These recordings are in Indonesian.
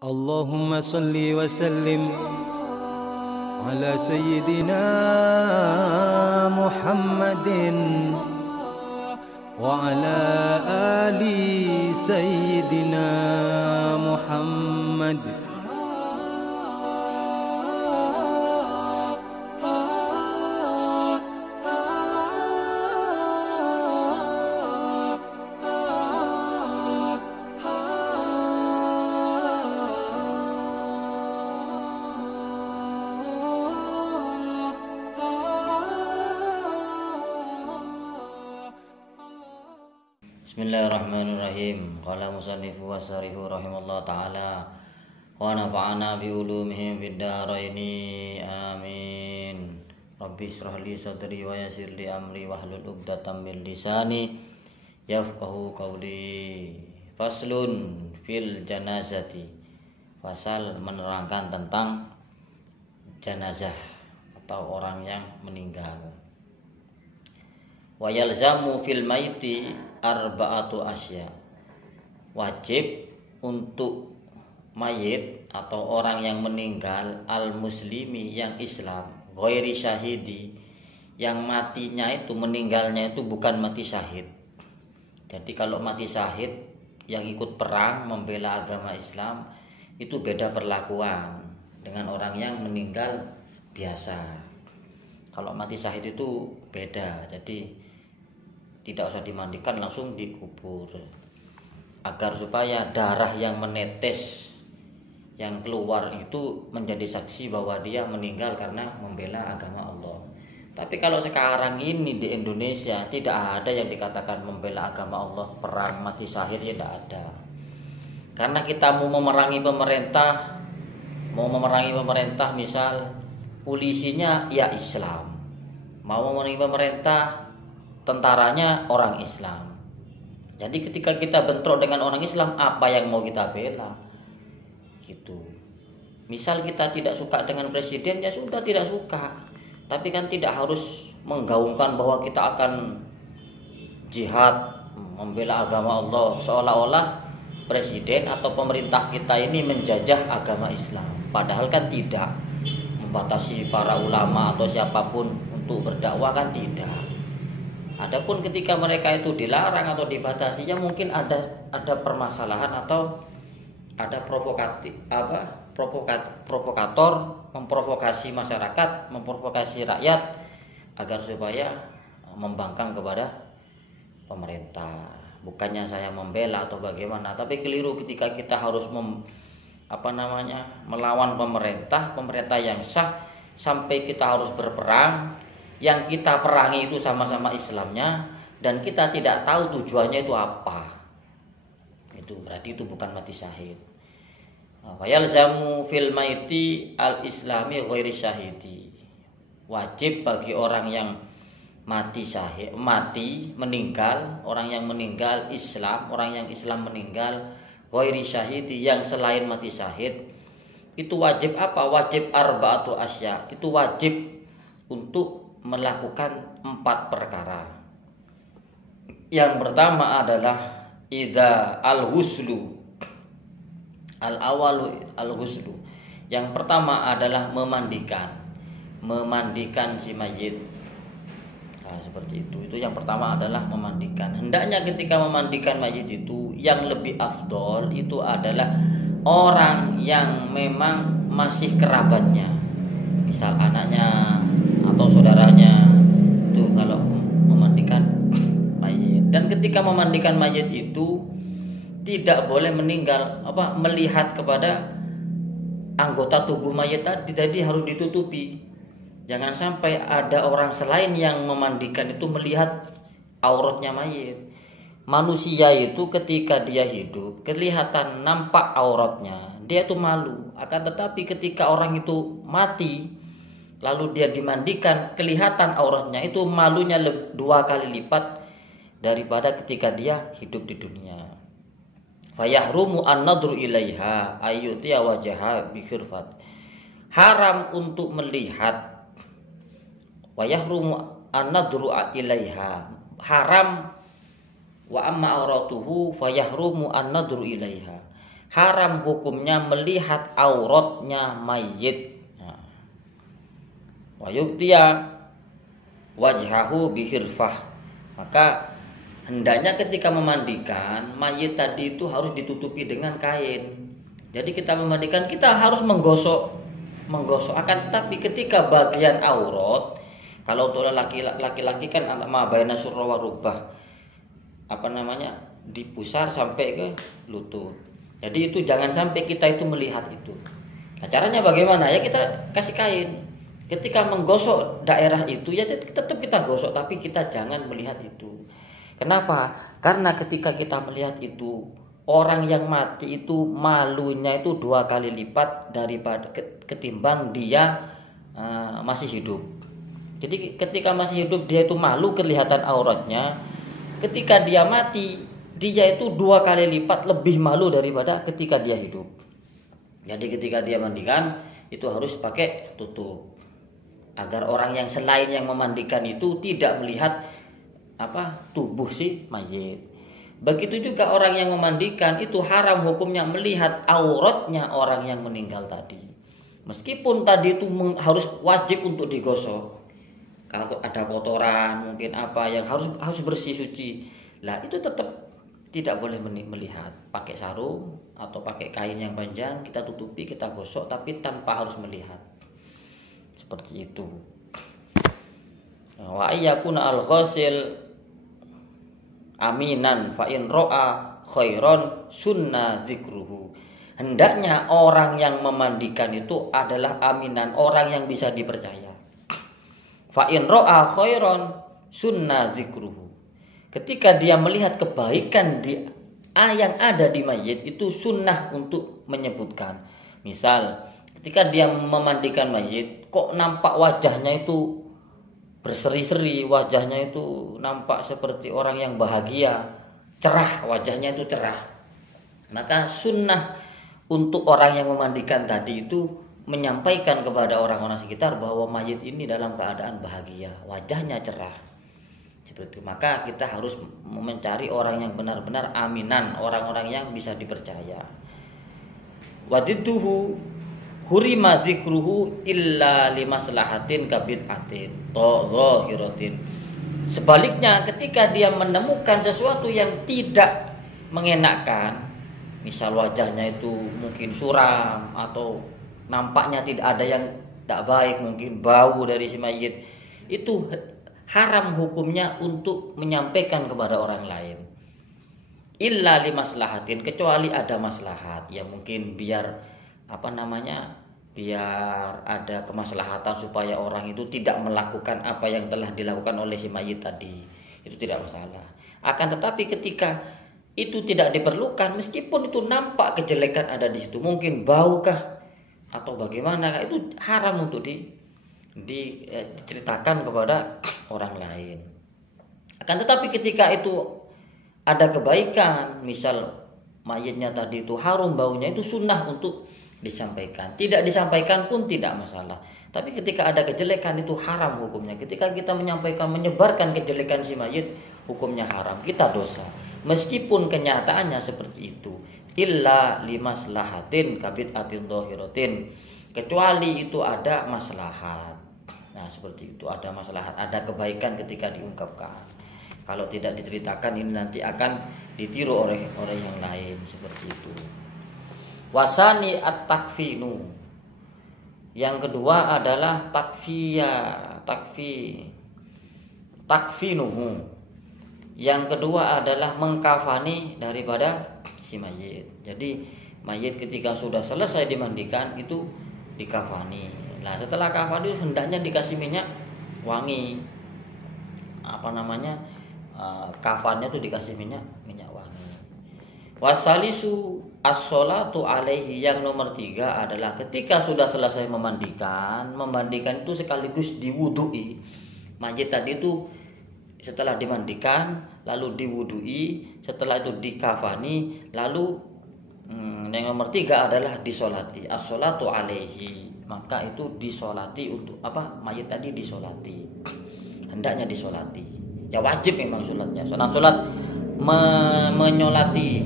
اللهم صل وسلم على سيدنا محمد وعلى آل سيدنا محمد. Bismillahirrahmanirrahim. Qala musannifu wa sarihu rahimallahu ta'ala wa nafa'ana bi ulumihim fid dharaini amin. Rabbi israh li sadri wa yassir li amri wahlul 'uqdatam min lisani yafqahu qawli. Faslun fil janazati. Fasal menerangkan tentang jenazah atau orang yang meninggal. Wa yalzamu fil maiti arba'atu asya. Wajib untuk mayit atau orang yang meninggal al muslimi yang Islam, ghairi syahidi, yang matinya itu meninggalnya itu bukan mati syahid. Jadi kalau mati syahid yang ikut perang membela agama Islam itu beda perlakuan dengan orang yang meninggal biasa. Kalau mati syahid itu beda. Jadi tidak usah dimandikan, langsung dikubur agar supaya darah yang menetes yang keluar itu menjadi saksi bahwa dia meninggal karena membela agama Allah. Tapi kalau sekarang ini di Indonesia tidak ada yang dikatakan membela agama Allah, perang mati syahid ya tidak ada. Karena kita mau memerangi pemerintah misal polisinya ya Islam, mau memerangi pemerintah tentaranya orang Islam. Jadi ketika kita bentrok dengan orang Islam, apa yang mau kita bela? Gitu. Misal kita tidak suka dengan presiden, ya sudah tidak suka. Tapi kan tidak harus menggaungkan bahwa kita akan jihad membela agama Allah, seolah-olah presiden atau pemerintah kita ini menjajah agama Islam. Padahal kan tidak. Membatasi para ulama atau siapapun untuk berdakwah kan tidak. Adapun ketika mereka itu dilarang atau dibatasi, ya mungkin ada permasalahan atau ada provokator memprovokasi masyarakat, memprovokasi rakyat agar supaya membangkang kepada pemerintah. Bukannya saya membela atau bagaimana, tapi keliru ketika kita harus melawan pemerintah yang sah sampai kita harus berperang. Yang kita perangi itu sama-sama Islamnya dan kita tidak tahu tujuannya itu apa. Itu berarti itu bukan mati syahid. Wa yalzamu fil maiti al-islami ghairi syahidi. Wajib bagi orang yang meninggal, orang yang meninggal Islam, orang yang Islam meninggal ghairi syahidi, yang selain mati syahid, itu wajib apa? Wajib arba'atu asya. Itu wajib untuk melakukan 4 perkara. Yang pertama adalah idza al-ghuslu. Al-awalu al-ghuslu. Yang pertama adalah memandikan si mayit. Nah, seperti itu. Itu yang pertama adalah memandikan. Hendaknya ketika memandikan mayit itu yang lebih afdol itu adalah orang yang memang masih kerabatnya. Misal anaknya atau saudaranya, itu kalau memandikan mayit. Dan ketika memandikan mayit itu tidak boleh melihat kepada anggota tubuh mayit tadi, jadi harus ditutupi. Jangan sampai ada orang selain yang memandikan itu melihat auratnya mayit. Manusia itu ketika dia hidup kelihatan nampak auratnya, dia itu malu. Akan tetapi ketika orang itu mati lalu dia dimandikan, kelihatan auratnya, itu malunya 2 kali lipat daripada ketika dia hidup di dunia. Fayahrumu an-nadru ilaiha ayyutiya wajha bi khirfat. Haram untuk melihat. Wayahrumu an-nadru ilaiha. Haram wa amma auratuhu fayahrumu an-nadru ilaiha. haram hukumnya melihat auratnya mayit. Wa yubtiya wajhahu bihirfah. Maka hendaknya ketika memandikan mayit tadi itu harus ditutupi dengan kain. Jadi kita memandikan kita harus menggosok. Akan tetapi ketika bagian aurat, kalau untuk laki-laki kan ma baina surra wa rukbah, dipusar sampai ke lutut. Jadi itu jangan sampai kita itu melihat itu. Nah, caranya bagaimana? Ya kita kasih kain. Ketika menggosok daerah itu ya tetap kita gosok, tapi kita jangan melihat itu. Kenapa? Karena ketika kita melihat itu, orang yang mati itu malunya itu 2 kali lipat daripada ketimbang dia masih hidup. Jadi ketika masih hidup dia itu malu kelihatan auratnya. Ketika dia mati, dia itu 2 kali lipat lebih malu daripada ketika dia hidup. Jadi ketika dia mandikan itu harus pakai tutup, agar orang yang selain yang memandikan itu tidak melihat tubuh si mayit. Begitu juga orang yang memandikan itu haram hukumnya melihat auratnya orang yang meninggal tadi. Meskipun tadi itu harus wajib untuk digosok. Kalau ada kotoran mungkin yang harus bersih suci, lah itu tetap tidak boleh melihat. Pakai sarung atau pakai kain yang panjang kita tutupi, kita gosok, tapi tanpa harus melihat. Seperti itu. Wa ayyakuna al-ghasil aminan fa in ra'a khairon sunna dzikruhu. Hendaknya orang yang memandikan itu adalah aminan, orang yang bisa dipercaya. Fa in ra'a khairon sunna dzikruhu. Ketika dia melihat kebaikan yang ada di mayit itu sunnah untuk menyebutkan. Misal ketika dia memandikan mayit kok nampak wajahnya itu berseri-seri, wajahnya itu nampak seperti orang yang bahagia, cerah, wajahnya itu cerah. Maka sunnah untuk orang yang memandikan tadi itu menyampaikan kepada orang-orang sekitar bahwa mayit ini dalam keadaan bahagia, wajahnya cerah. Seperti itu. Maka kita harus mencari orang yang benar-benar aminan, orang-orang yang bisa dipercaya. Wadidduhu hurima dzikruhu illa limaslahatin kabid'atin dhahiratin. Sebaliknya ketika dia menemukan sesuatu yang tidak mengenakan, misal wajahnya itu mungkin suram atau nampaknya tidak ada yang tak baik, mungkin bau dari si mayit, itu haram hukumnya untuk menyampaikan kepada orang lain. Illa limaslahatin, kecuali ada maslahat, ya mungkin biar biar ada kemaslahatan supaya orang itu tidak melakukan apa yang telah dilakukan oleh si mayit tadi, itu tidak masalah. Akan tetapi ketika itu tidak diperlukan, meskipun itu nampak kejelekan ada di situ, mungkin bau kah atau bagaimana, itu haram untuk diceritakan kepada orang lain. Akan tetapi ketika itu ada kebaikan, misal mayitnya tadi itu harum baunya, itu sunnah untuk disampaikan. Tidak disampaikan pun tidak masalah. Tapi ketika ada kejelekan itu haram hukumnya. Ketika kita menyampaikan, menyebarkan kejelekan si mayit, hukumnya haram, kita dosa. Meskipun kenyataannya seperti itu. Illa limaslahatin kabid'atin dhahiratin, kecuali itu ada maslahat. Nah seperti itu, ada maslahat, ada kebaikan ketika diungkapkan. Kalau tidak diceritakan ini nanti akan ditiru oleh yang lain, seperti itu. Wasani at-takfinu, yang kedua adalah takfinuhu. Yang kedua adalah mengkafani daripada si mayit. Jadi mayit ketika sudah selesai dimandikan itu dikafani. Nah setelah kafan itu hendaknya dikasih minyak wangi. Kafannya itu dikasih minyak wangi. Wasalisu as-sholatu alaihi, yang nomor 3 adalah ketika sudah selesai memandikan itu sekaligus diwudui. Mayit tadi itu setelah dimandikan lalu diwudui, setelah itu dikafani, lalu yang nomor 3 adalah disolati, as-sholatu alaihi. Maka itu disolati untuk mayit tadi disolati, hendaknya disolati. Ya wajib memang sholatnya. Sholat menyolati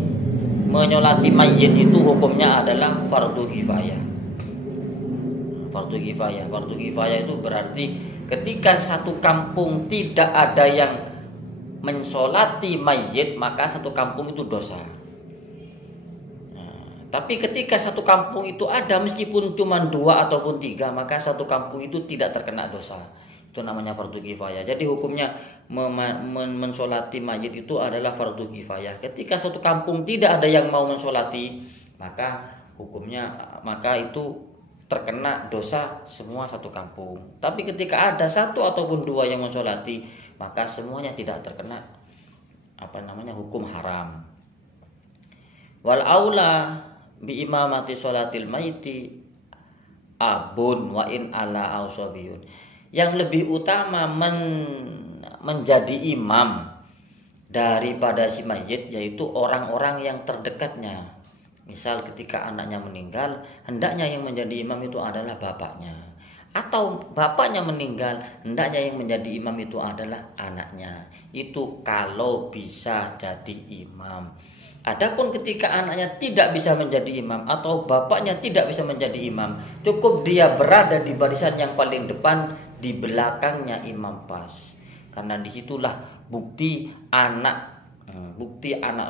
menyolati mayit itu hukumnya adalah fardu kifayah. Fardu kifayah. Fardu kifayah itu berarti ketika satu kampung tidak ada yang mensolati mayit, maka satu kampung itu dosa. Tapi ketika satu kampung itu ada, meskipun cuma 2 ataupun 3, maka satu kampung itu tidak terkena dosa. Itu namanya fardu kifayah. Jadi hukumnya mensolati mayit itu adalah fardu kifayah. Ketika satu kampung tidak ada yang mau mensolati, maka hukumnya itu terkena dosa semua satu kampung. Tapi ketika ada 1 ataupun 2 yang mensolati, maka semuanya tidak terkena hukum haram. Wal aula bi imamati sholatil maiti abun wa in ala ausobiyun. Yang lebih utama menjadi imam daripada si mayit yaitu orang-orang yang terdekatnya. Misal ketika anaknya meninggal, hendaknya yang menjadi imam itu adalah bapaknya. Atau bapaknya meninggal, hendaknya yang menjadi imam itu adalah anaknya. Itu kalau bisa jadi imam. Adapun ketika anaknya tidak bisa menjadi imam atau bapaknya tidak bisa menjadi imam, cukup dia berada di barisan yang paling depan, di belakangnya imam pas. Karena disitulah bukti anak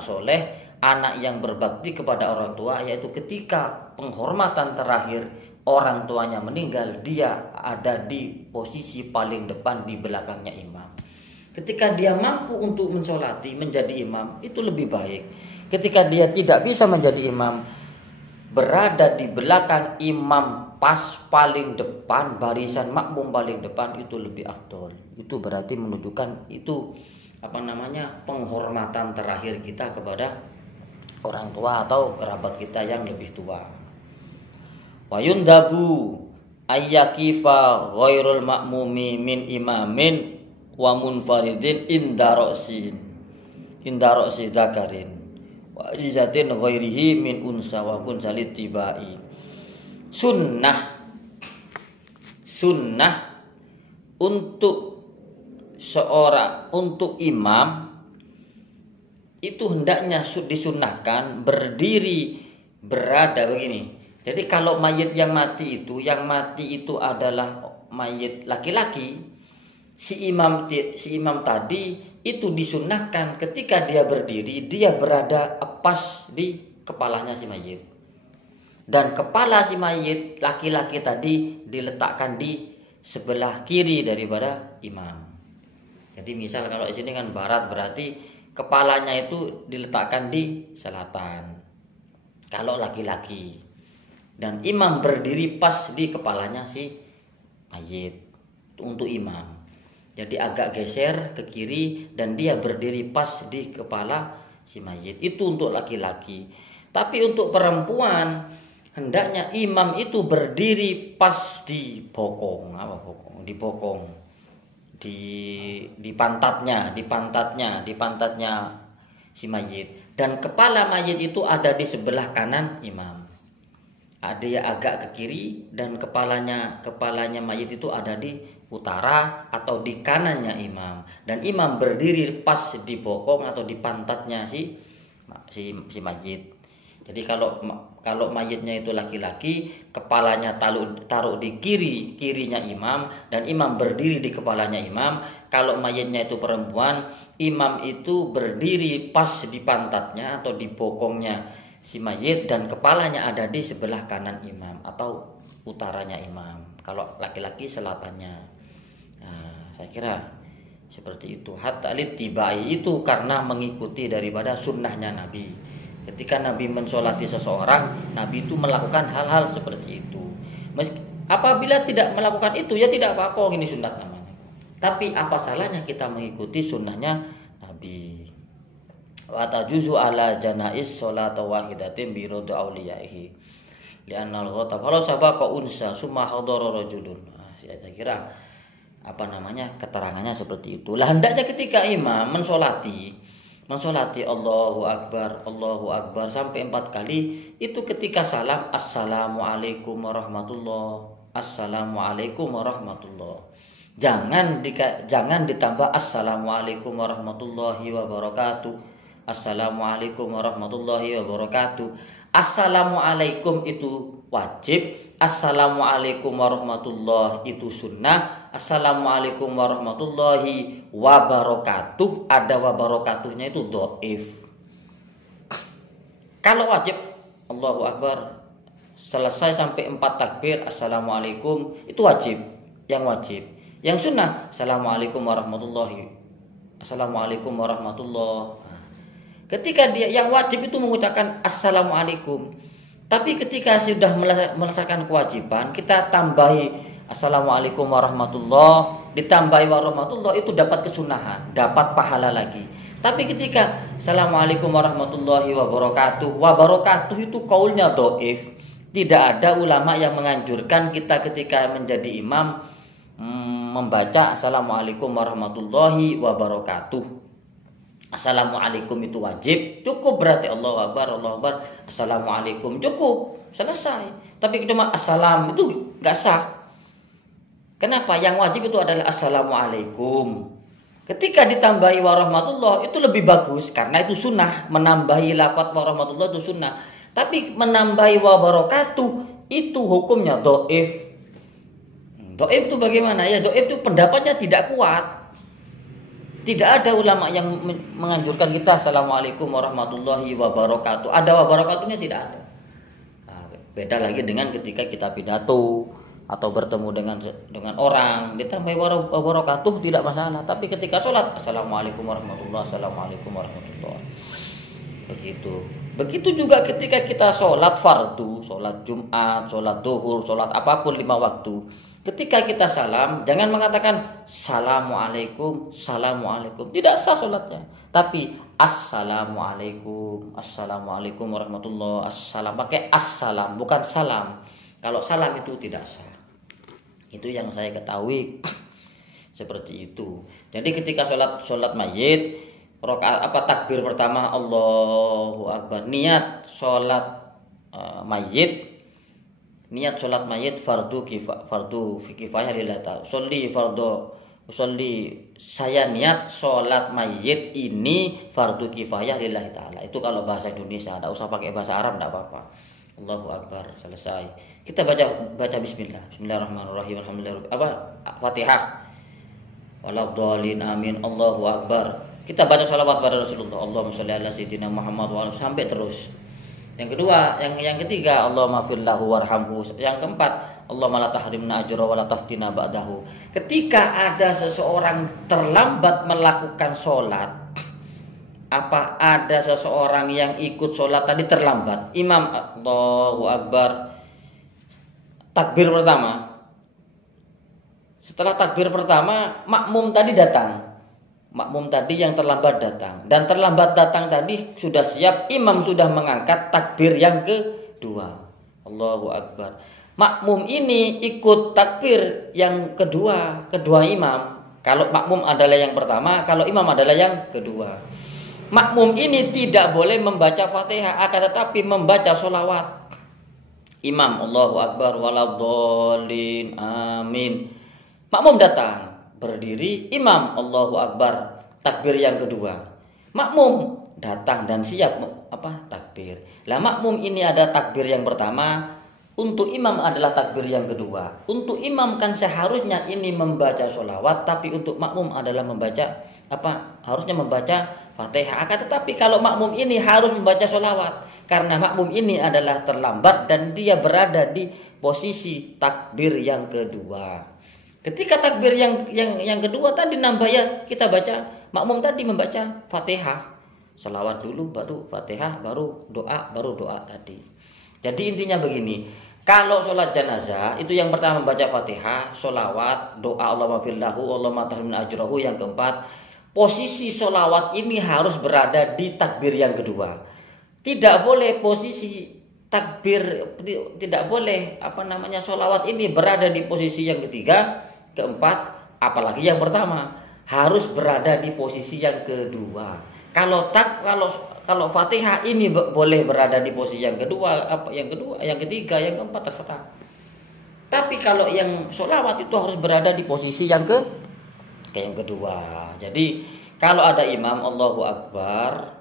soleh, anak yang berbakti kepada orang tua, yaitu ketika penghormatan terakhir orang tuanya meninggal, dia ada di posisi paling depan di belakangnya imam. Ketika dia mampu untuk mensolati, menjadi imam, itu lebih baik. Ketika dia tidak bisa menjadi imam, berada di belakang imam pas paling depan, barisan makmum paling depan, itu lebih afdol. Itu berarti menunjukkan itu penghormatan terakhir kita kepada orang tua atau kerabat kita yang lebih tua. Wa yundabu ayyakifa ghairul ma'mumi min imamin wa munfaridin indarosi zakarin wa izatin ghairihi min unsa wa kun salit tibai. Sunnah untuk imam itu hendaknya disunnahkan berada begini. Jadi kalau mayit yang mati itu adalah mayit laki-laki, si imam tadi itu disunnahkan ketika dia berdiri, dia berada pas di kepalanya si mayit. Dan kepala si mayit laki-laki tadi diletakkan di sebelah kiri daripada imam. Jadi misal kalau di sini kan barat, berarti kepalanya itu diletakkan di selatan kalau laki-laki, dan imam berdiri pas di kepalanya si mayit untuk imam. Jadi agak geser ke kiri dan dia berdiri pas di kepala si mayit. Itu untuk laki-laki. Tapi untuk perempuan hendaknya imam itu berdiri pas di bokong, di pantatnya si mayit, dan kepala mayit itu ada di sebelah kanan imam. Dia agak ke kiri dan kepalanya mayit itu ada di utara atau di kanannya imam, dan imam berdiri pas di bokong atau di pantatnya si mayit. Jadi kalau mayitnya itu laki-laki, kepalanya taruh di kirinya imam dan imam berdiri di kepalanya imam. Kalau mayitnya itu perempuan, imam itu berdiri pas di pantatnya atau di bokongnya si mayit dan kepalanya ada di sebelah kanan imam atau utaranya imam. Kalau laki-laki selatannya. Nah, saya kira seperti itu. Hatta littibai itu karena mengikuti daripada sunnahnya Nabi. Ketika Nabi mensolati seseorang, Nabi itu melakukan hal-hal seperti itu. Apabila tidak melakukan itu, ya tidak apa-apa, ini sunnah namanya. Tapi apa salahnya kita mengikuti sunnahnya Nabi? Wa tajuzu ala janais sholatu wahidatin bi ridha auliyaihi. Li'anna al-ghatab kalau sabaqa unsa summa hadara rajulun. Saya kira keterangannya seperti itu. Lah hendaknya ketika imam mensolati Allahu Akbar sampai 4 kali, itu ketika salam Assalamualaikum warahmatullah. Jangan ditambah Assalamualaikum warahmatullahi wabarakatuh. Assalamualaikum warahmatullahi wabarakatuh. Assalamualaikum itu wajib, Assalamualaikum warahmatullahi itu sunnah, Assalamualaikum warahmatullahi wabarakatuh, ada wabarakatuhnya itu dhaif. Kalau wajib, Allahu Akbar, selesai sampai 4 takbir, Assalamualaikum, itu wajib, yang wajib. Yang sunnah, Assalamualaikum warahmatullahi, Assalamualaikum warahmatullahi. Ketika dia yang wajib itu mengucapkan Assalamualaikum, tapi ketika sudah melaksanakan kewajiban, kita tambahi Assalamualaikum warahmatullahi, ditambahi warahmatullahi, itu dapat kesunahan, dapat pahala lagi. Tapi ketika Assalamualaikum warahmatullahi wabarakatuh, wabarakatuh itu kaulnya dhaif. Tidak ada ulama yang menganjurkan kita ketika menjadi imam membaca Assalamualaikum warahmatullahi wabarakatuh. Assalamualaikum itu wajib, cukup berarti Allahu Akbar, Allahu Akbar, Assalamualaikum, cukup, selesai. Tapi cuma assalam itu nggak sah. Kenapa? Yang wajib itu adalah Assalamualaikum. Ketika ditambahi warahmatullah itu lebih bagus karena itu sunnah, menambahi lafaz warahmatullah itu sunnah. Tapi menambahi wabarakatuh itu hukumnya dhaif. Dhaif itu bagaimana? Ya dhaif itu pendapatnya tidak kuat. Tidak ada ulama yang menganjurkan kita Assalamualaikum warahmatullahi wabarakatuh. Ada wabarakatuhnya tidak ada. Nah, beda lagi dengan ketika kita pidato atau bertemu dengan orang, ditambah wabarakatuh tidak masalah. Tapi ketika sholat Assalamualaikum warahmatullahi, Assalamualaikum warahmatullahi. Begitu juga ketika kita sholat fardu, sholat Jumat, sholat duhur, sholat apapun 5 waktu. Ketika kita salam, jangan mengatakan Assalamualaikum, Assalamualaikum. Tidak sah sholatnya. Tapi Assalamualaikum, Assalamualaikum warahmatullahi, Assalam. Pakai assalam, bukan salam. Kalau salam itu tidak sah. Itu yang saya ketahui. Seperti itu. Jadi ketika sholat mayit, rakaat takbir pertama Allahu Akbar. Niat sholat mayit. Niat sholat mayit fardu kifayah lillahi ta'ala. Saya niat sholat mayit ini fardu kifayah lillahi ta'ala. Itu kalau bahasa Indonesia, tidak usah pakai bahasa Arab, tidak apa-apa. Allahu Akbar, selesai. Kita baca bismillah. Bismillahirrahmanirrahim. Fatihah. Waladhdallin, amin. Allahu Akbar. Kita baca shalawat pada Rasulullah. Allahumma sholli ala sayyidina Muhammad wa sampai terus. Yang kedua, yang ketiga, Allahumma firlahu warhamhu. Yang keempat, Allahumma la tahrimna ajra wa la taftina ba'dahu. Ketika ada seseorang terlambat melakukan sholat, ada seseorang yang ikut sholat tadi terlambat, imam Allahu Akbar, takbir pertama. Setelah takbir pertama, makmum tadi datang. Makmum tadi yang terlambat datang, dan terlambat datang tadi sudah siap, imam sudah mengangkat takbir yang kedua. Allahu Akbar. Makmum ini ikut takbir yang kedua imam. Kalau makmum adalah yang pertama, kalau imam adalah yang kedua. Makmum ini tidak boleh membaca Fatihah, akan tetapi membaca sholawat. Imam Allahu Akbar waladhdallin, amin. Makmum datang, berdiri, imam Allahu Akbar, takbir yang kedua. Makmum datang dan siap takbir. Lah makmum ini ada takbir yang pertama, untuk imam adalah takbir yang kedua. Untuk imam kan seharusnya ini membaca sholawat, tapi untuk makmum adalah membaca harusnya membaca Fatihah. Akan tetapi kalau makmum ini harus membaca sholawat karena makmum ini adalah terlambat dan dia berada di posisi takbir yang kedua. Ketika takbir yang kedua tadi nambah ya kita baca, makmum tadi membaca Fatihah, sholawat dulu baru Fatihah, baru doa tadi. Jadi intinya begini, kalau sholat jenazah itu yang pertama membaca Fatihah, sholawat, doa Allahumma firlahu, Allahumma tahrimna ajrahu. Yang keempat, posisi sholawat ini harus berada di takbir yang kedua. Tidak boleh posisi takbir, tidak boleh sholawat ini berada di posisi yang ketiga, keempat, apalagi yang pertama, harus berada di posisi yang kedua. Kalau Fatihah ini boleh berada di posisi yang kedua, yang ketiga, yang keempat terserah. Tapi kalau yang sholawat itu harus berada di posisi yang kedua. Jadi kalau ada imam Allahu Akbar,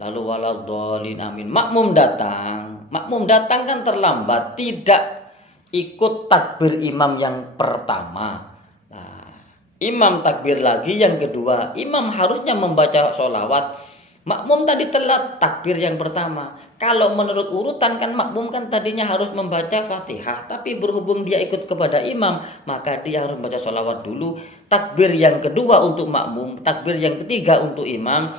lalu waladhdallin amin. Makmum datang kan terlambat, tidak ikut takbir imam yang pertama. Nah, imam takbir lagi yang kedua, imam harusnya membaca sholawat. Makmum tadi telat takbir yang pertama. Kalau menurut urutan kan makmum kan tadinya harus membaca Fatihah, tapi berhubung dia ikut kepada imam, maka dia harus membaca sholawat dulu. Takbir yang kedua untuk makmum, takbir yang ketiga untuk imam.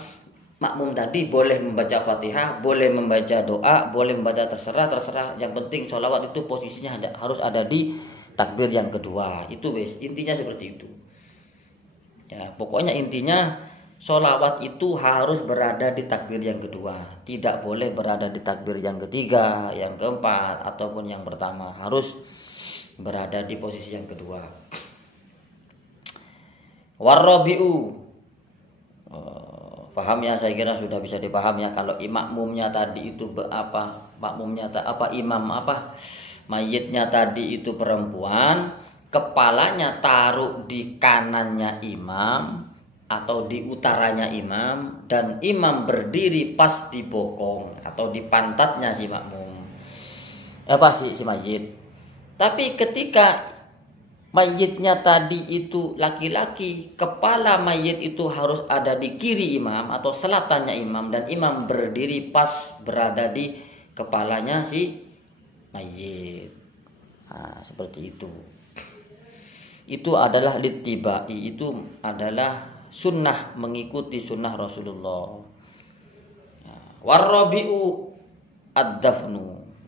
Makmum tadi boleh membaca Fatihah, boleh membaca doa, boleh membaca terserah. Yang penting sholawat itu posisinya harus ada di takbir yang kedua. Itu wes, intinya seperti itu. Ya, pokoknya intinya sholawat itu harus berada di takbir yang kedua, tidak boleh berada di takbir yang ketiga, yang keempat, ataupun yang pertama. Harus berada di posisi yang kedua. Warrabi'u, paham ya, saya kira sudah bisa dipaham ya. Kalau makmumnya tadi itu mayitnya tadi itu perempuan, kepalanya taruh di kanannya imam atau di utaranya imam, dan imam berdiri pas di bokong atau di pantatnya si makmum, si mayit. Tapi ketika mayitnya tadi itu laki-laki, kepala mayit itu harus ada di kiri imam atau selatannya imam, dan imam berdiri pas berada di kepalanya si mayit. Nah, seperti itu. Itu adalah littibai, itu adalah sunnah, mengikuti sunnah Rasulullah. Warrabi'u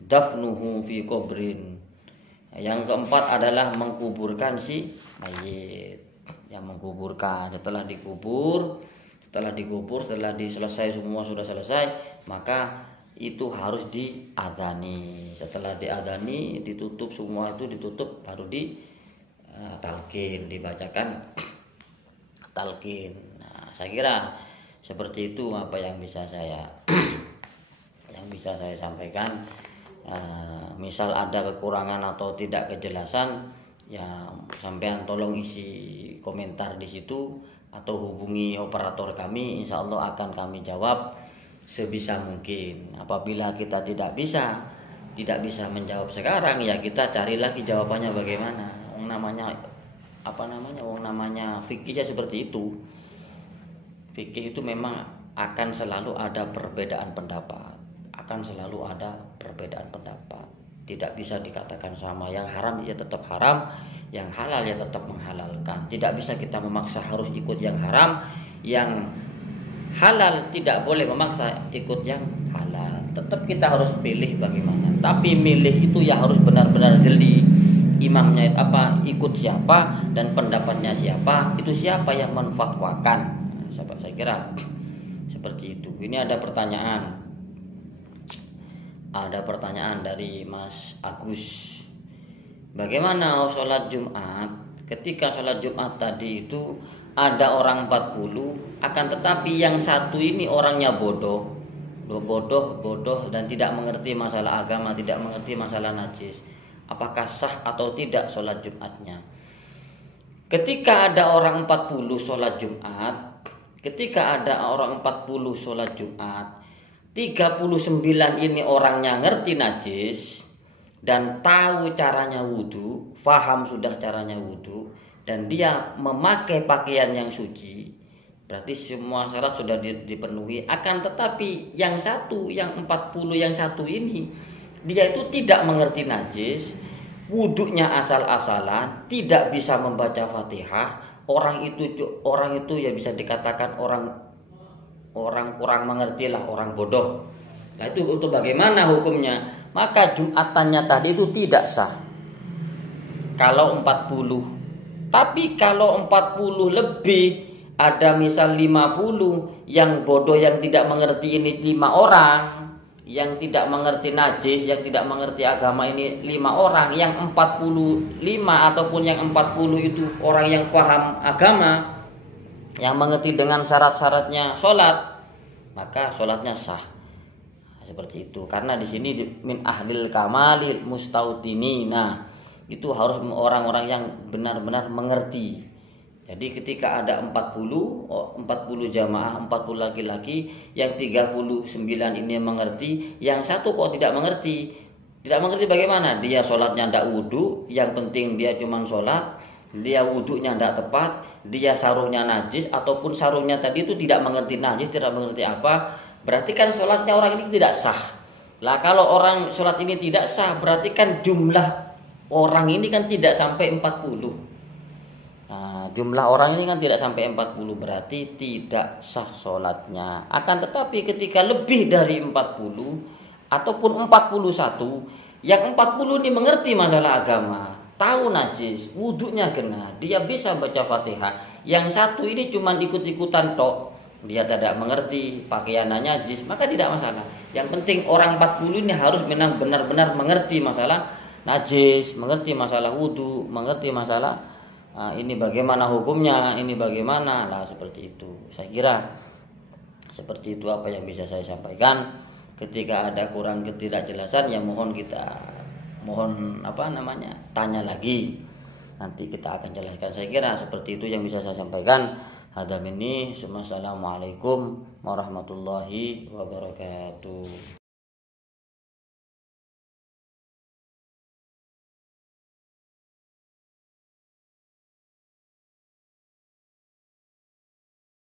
dafnuhu fi qabrin. Yang keempat adalah mengkuburkan si mayit. Yang mengkuburkan setelah selesai semua sudah selesai, maka itu harus diadani. Setelah diadani, ditutup semua itu ditutup, baru talqin, dibacakan talqin. Nah, saya kira seperti itu apa yang bisa saya sampaikan. Misal ada kekurangan atau tidak kejelasan, ya sampean tolong isi komentar di situ atau hubungi operator kami, insya Allah akan kami jawab sebisa mungkin. Apabila kita tidak bisa menjawab sekarang, ya kita cari lagi jawabannya bagaimana. Namanya fikih seperti itu. Fikih itu memang akan selalu ada perbedaan pendapat, tidak bisa dikatakan sama. Yang haram ya tetap haram, yang halal ya tetap menghalalkan. Tidak bisa kita memaksa harus ikut yang haram, yang halal tidak boleh memaksa ikut yang halal. Tetap kita harus pilih bagaimana, tapi milih itu ya harus benar-benar jeli. Imamnya ikut siapa, dan pendapatnya siapa, itu siapa yang menfatwakan. Saya kira seperti itu. Ini ada pertanyaan dari Mas Agus. Bagaimana sholat Jumat? Ketika sholat Jumat tadi itu ada orang 40, akan tetapi yang satu ini orangnya bodoh dan tidak mengerti masalah agama, tidak mengerti masalah najis. Apakah sah atau tidak sholat Jumatnya? Ketika ada orang 40 sholat Jumat, 39 ini orangnya ngerti najis dan tahu caranya wudhu, paham sudah caranya wudhu, dan dia memakai pakaian yang suci, berarti semua syarat sudah dipenuhi. Akan tetapi yang 40 yang satu ini, dia itu tidak mengerti najis, wudhunya asal-asalan, tidak bisa membaca Fatihah. Orang itu ya bisa dikatakan orang kurang mengerti lah, orang bodoh. Nah, itu untuk bagaimana hukumnya? Maka Jumatannya tadi itu tidak sah kalau 40. Tapi kalau 40 lebih, ada misal 50 yang bodoh, yang tidak mengerti, ini 5 orang, yang tidak mengerti najis, yang tidak mengerti agama ini 5 orang, yang 45 ataupun yang 40 itu orang yang paham agama, yang mengerti dengan syarat-syaratnya sholat, maka sholatnya sah. Seperti itu. Karena di sini min ahlil kamalil mustautini. Nah, itu harus orang-orang yang benar-benar mengerti. Jadi ketika ada 40 jamaah, 40 laki-laki, yang 39 ini mengerti, yang satu kok tidak mengerti. Tidak mengerti bagaimana? Dia sholatnya tidak wudhu, yang penting dia cuma sholat, dia wudhunya tidak tepat, dia sarungnya najis, ataupun sarungnya tadi itu tidak mengerti najis, tidak mengerti apa, berarti kan sholatnya orang ini tidak sah. Lah kalau orang sholat ini tidak sah, berarti kan jumlah orang ini kan tidak sampai 40. Nah, jumlah orang ini kan tidak sampai 40, berarti tidak sah sholatnya. Akan tetapi ketika lebih dari 40 ataupun 41, yang 40 ini mengerti masalah agama, tahu najis, wudhunya kena, dia bisa baca Fatihah. Yang satu ini cuma ikut-ikutan tok, dia tidak mengerti, pakaiannya najis, maka tidak masalah. Yang penting orang 40 ini harus benar-benar mengerti masalah najis, mengerti masalah wudhu, mengerti masalah ini bagaimana hukumnya, ini bagaimana, lah seperti itu. Saya kira seperti itu apa yang bisa saya sampaikan. Ketika ada kurang ketidakjelasan, ya mohon tanya lagi. Nanti kita akan jelaskan. Saya kira seperti itu yang bisa saya sampaikan. Hadam ini. Assalamualaikum warahmatullahi wabarakatuh.